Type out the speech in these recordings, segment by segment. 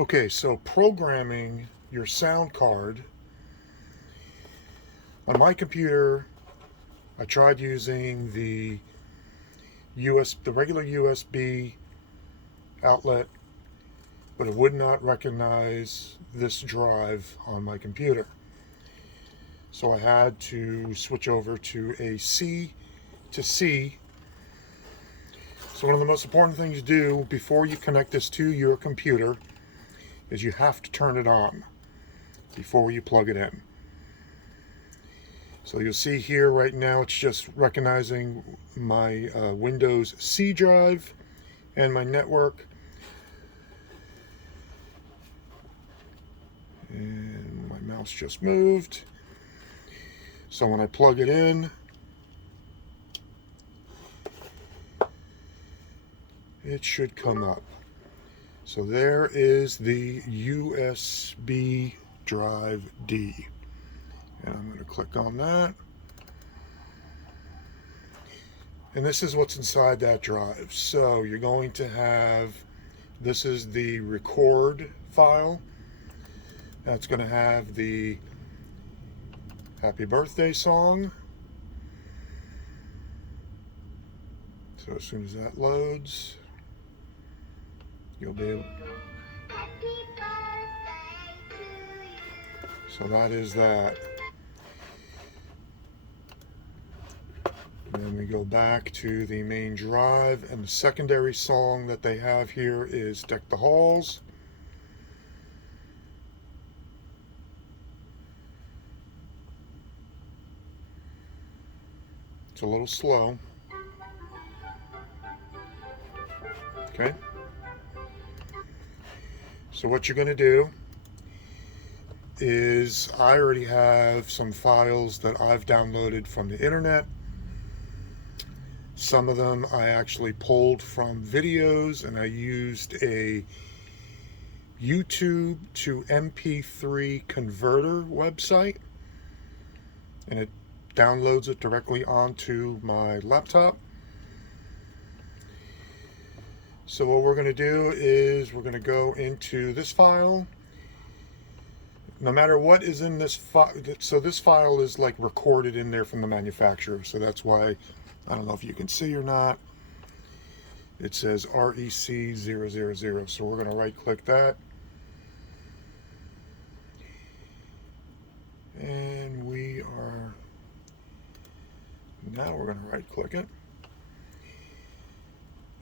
Okay, so programming your sound card on my computer, I tried using the regular USB outlet, but it would not recognize this drive on my computer. So I had to switch over to a C to C. So one of the most important things to do before you connect this to your computer is you have to turn it on before you plug it in. So you'll see here right now it's just recognizing my Windows C drive and my network. And my mouse just moved. So when I plug it in, it should come up. So there is the USB drive D. And I'm going to click on that. And this is what's inside that drive. So you're going to have, this is the record file. That's going to have the happy birthday song. So as soon as that loads, you'll be able. So that is that. And then we go back to the main drive, and the secondary song that they have here is Deck the Halls. It's a little slow. Okay. So what you're going to do is, I already have some files that I've downloaded from the internet. Some of them I actually pulled from videos, and I used a YouTube to MP3 converter website, and it downloads it directly onto my laptop. So what we're going to do is we're going to go into this file. No matter what is in this file, so this file is like recorded in there from the manufacturer, so that's why, I don't know if you can see or not, it says REC000. So we're going to right click that, and now we're going to right click it,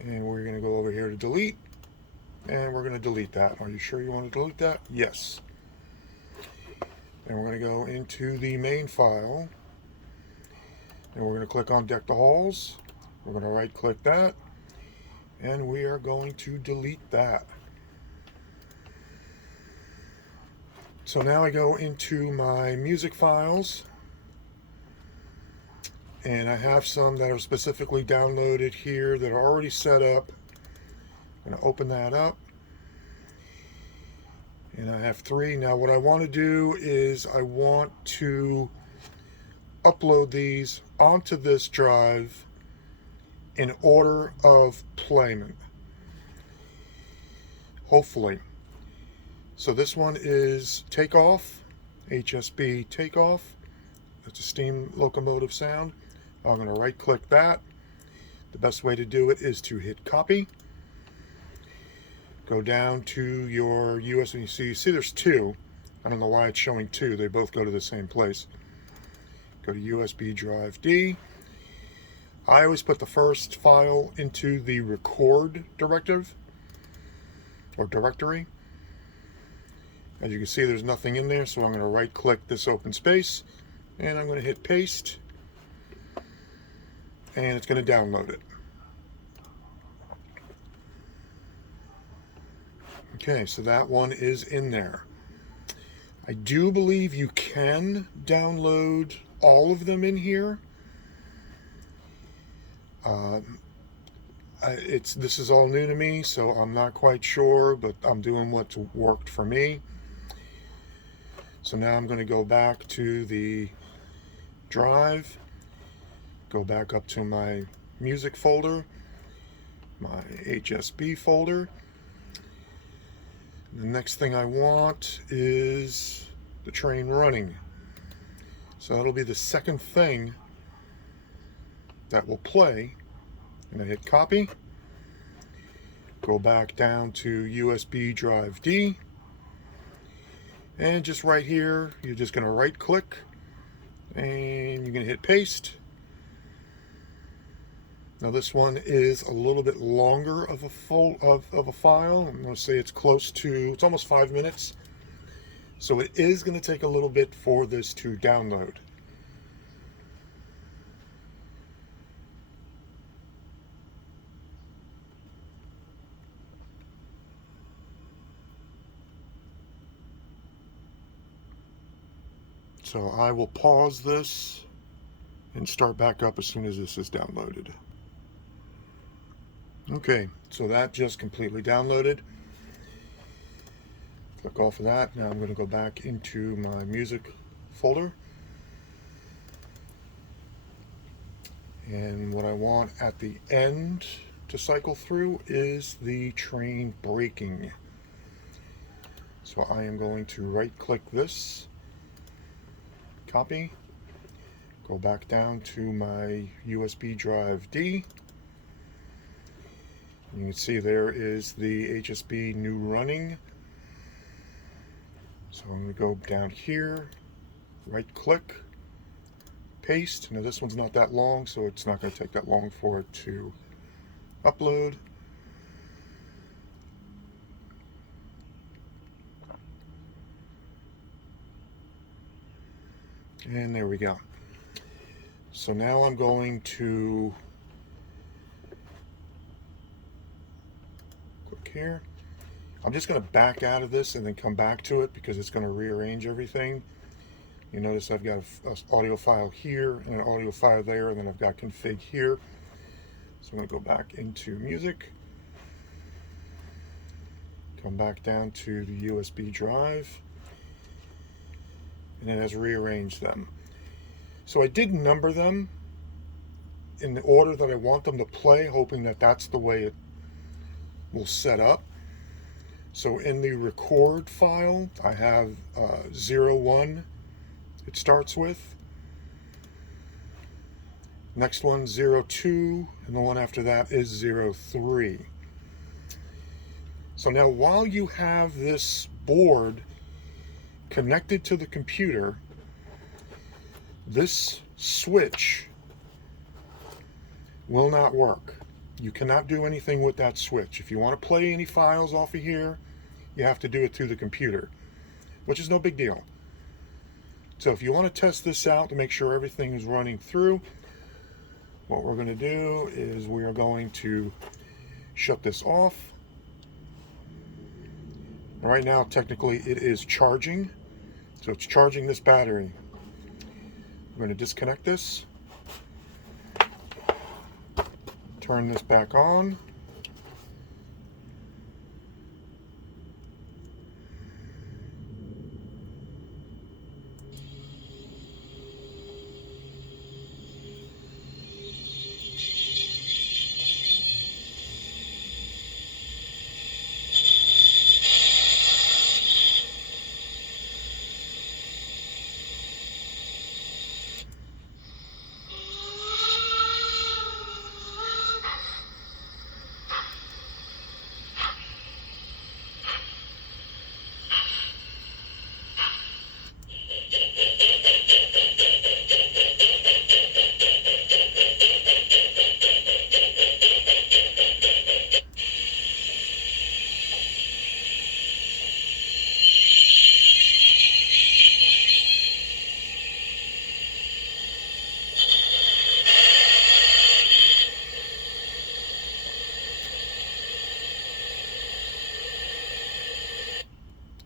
and we're going to go over here to delete, and we're going to delete that. Are you sure you want to delete that? Yes. And we're going to go into the main file, and we're going to click on Deck the Halls. We're going to right click that, and we are going to delete that. So now I go into my music files, and I have some that are specifically downloaded here that are already set up. I'm going to open that up. And I have 3. Now what I want to do is I want to upload these onto this drive in order of playment, hopefully. So this one is Takeoff, HSB Takeoff. It's a steam locomotive sound. I'm going to right click that. The best way to do it is to hit copy. Go down to your USB. You see there's 2. I don't know why it's showing 2. They both go to the same place. Go to USB drive D. I always put the first file into the record directive or directory. As you can see, there's nothing in there, so I'm going to right click this open space, and I'm going to hit paste, and it's going to download it. Okay, so that one is in there. I do believe you can download all of them in here. This is all new to me, so I'm not quite sure, but I'm doing what's worked for me. So now I'm going to go back to the drive, go back up to my music folder, my HSB folder. The next thing I want is the train running. So that'll be the second thing that will play. And I hit copy. Go back down to USB drive D. And just right here, you're just going to right click and you're going to hit paste. Now this one is a little bit longer of a file. I'm going to say it's close to, it's almost 5 minutes. So it is going to take a little bit for this to download. So I will pause this and start back up as soon as this is downloaded. Okay, so that just completely downloaded. Click off of that. Now I'm going to go back into my music folder. And what I want at the end to cycle through is the train braking. So I am going to right click this, copy, go back down to my USB drive D. You can see there is the HSB new running. So I'm going to go down here, right click, paste. Now this one's not that long, so it's not going to take that long for it to upload. And there we go. So now I'm going to click here. I'm just going to back out of this and then come back to it because it's going to rearrange everything. You notice I've got an audio file here and an audio file there, and then I've got config here. So I'm going to go back into music, come back down to the USB drive, and it has rearranged them. So I did number them in the order that I want them to play, hoping that that's the way it will set up. So in the record file, I have 01 it starts with. Next one 02, and the one after that is 03. So now while you have this board connected to the computer, this switch will not work. You cannot do anything with that switch. If you want to play any files off of here, you have to do it through the computer, which is no big deal. So if you want to test this out to make sure everything is running through, what we're going to do is we are going to shut this off. Right now, technically, it is charging. So it's charging this battery. I'm going to disconnect this. Turn this back on.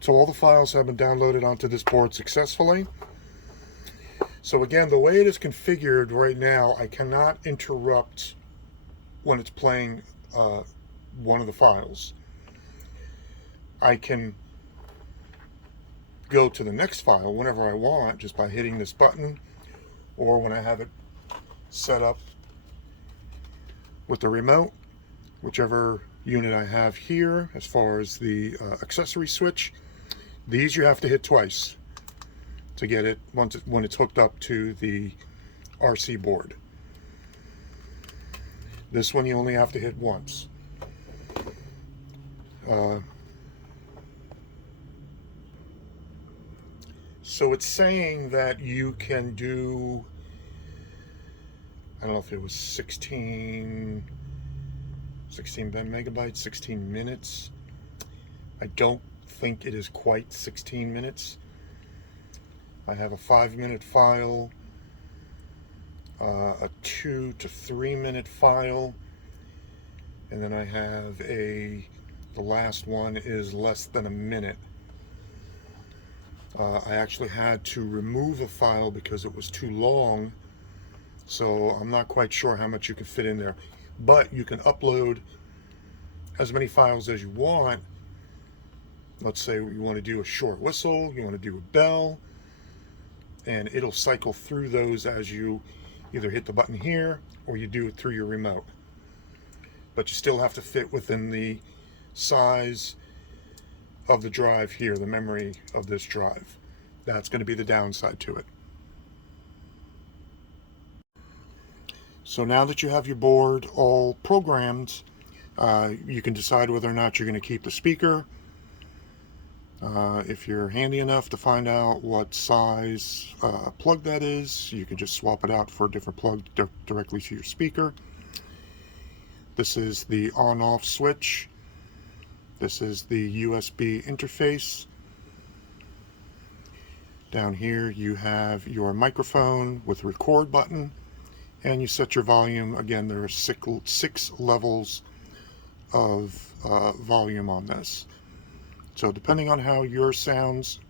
So all the files have been downloaded onto this board successfully. So again, the way it is configured right now, I cannot interrupt when it's playing one of the files. I can go to the next file whenever I want just by hitting this button, or when I have it set up with the remote, whichever unit I have here, as far as the accessory switch, these you have to hit twice to get it when it's hooked up to the RC board. This one you only have to hit once. So it's saying that you can do, I don't know if it was 16 megabytes, 16 minutes. I don't think it is quite 16 minutes. I have a 5-minute file, a 2 to 3 minute file, and then I have the last one is less than a minute. I actually had to remove a file because it was too long, so I'm not quite sure how much you can fit in there. But you can upload as many files as you want. Let's say you want to do a short whistle, you want to do a bell, and it'll cycle through those as you either hit the button here or you do it through your remote. But you still have to fit within the size of the drive here, the memory of this drive. That's going to be the downside to it. So now that you have your board all programmed, you can decide whether or not you're going to keep the speaker. If you're handy enough to find out what size plug that is, you can just swap it out for a different plug directly to your speaker. This is the on-off switch. This is the USB interface. Down here you have your microphone with record button, and you set your volume. Again, there are six levels of volume on this. So depending on how yours sounds,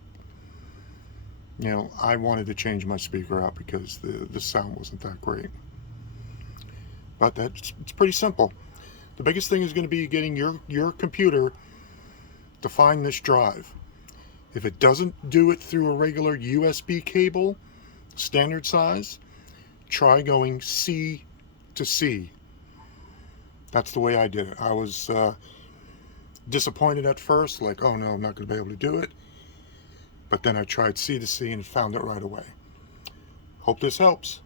I wanted to change my speaker out because the sound wasn't that great. But it's pretty simple. The biggest thing is going to be getting your computer to find this drive. If it doesn't do it through a regular USB cable, standard size, try going C to C. That's the way I did it. I was disappointed at first, like, oh no, I'm not going to be able to do it. But then I tried C to C and found it right away. Hope this helps.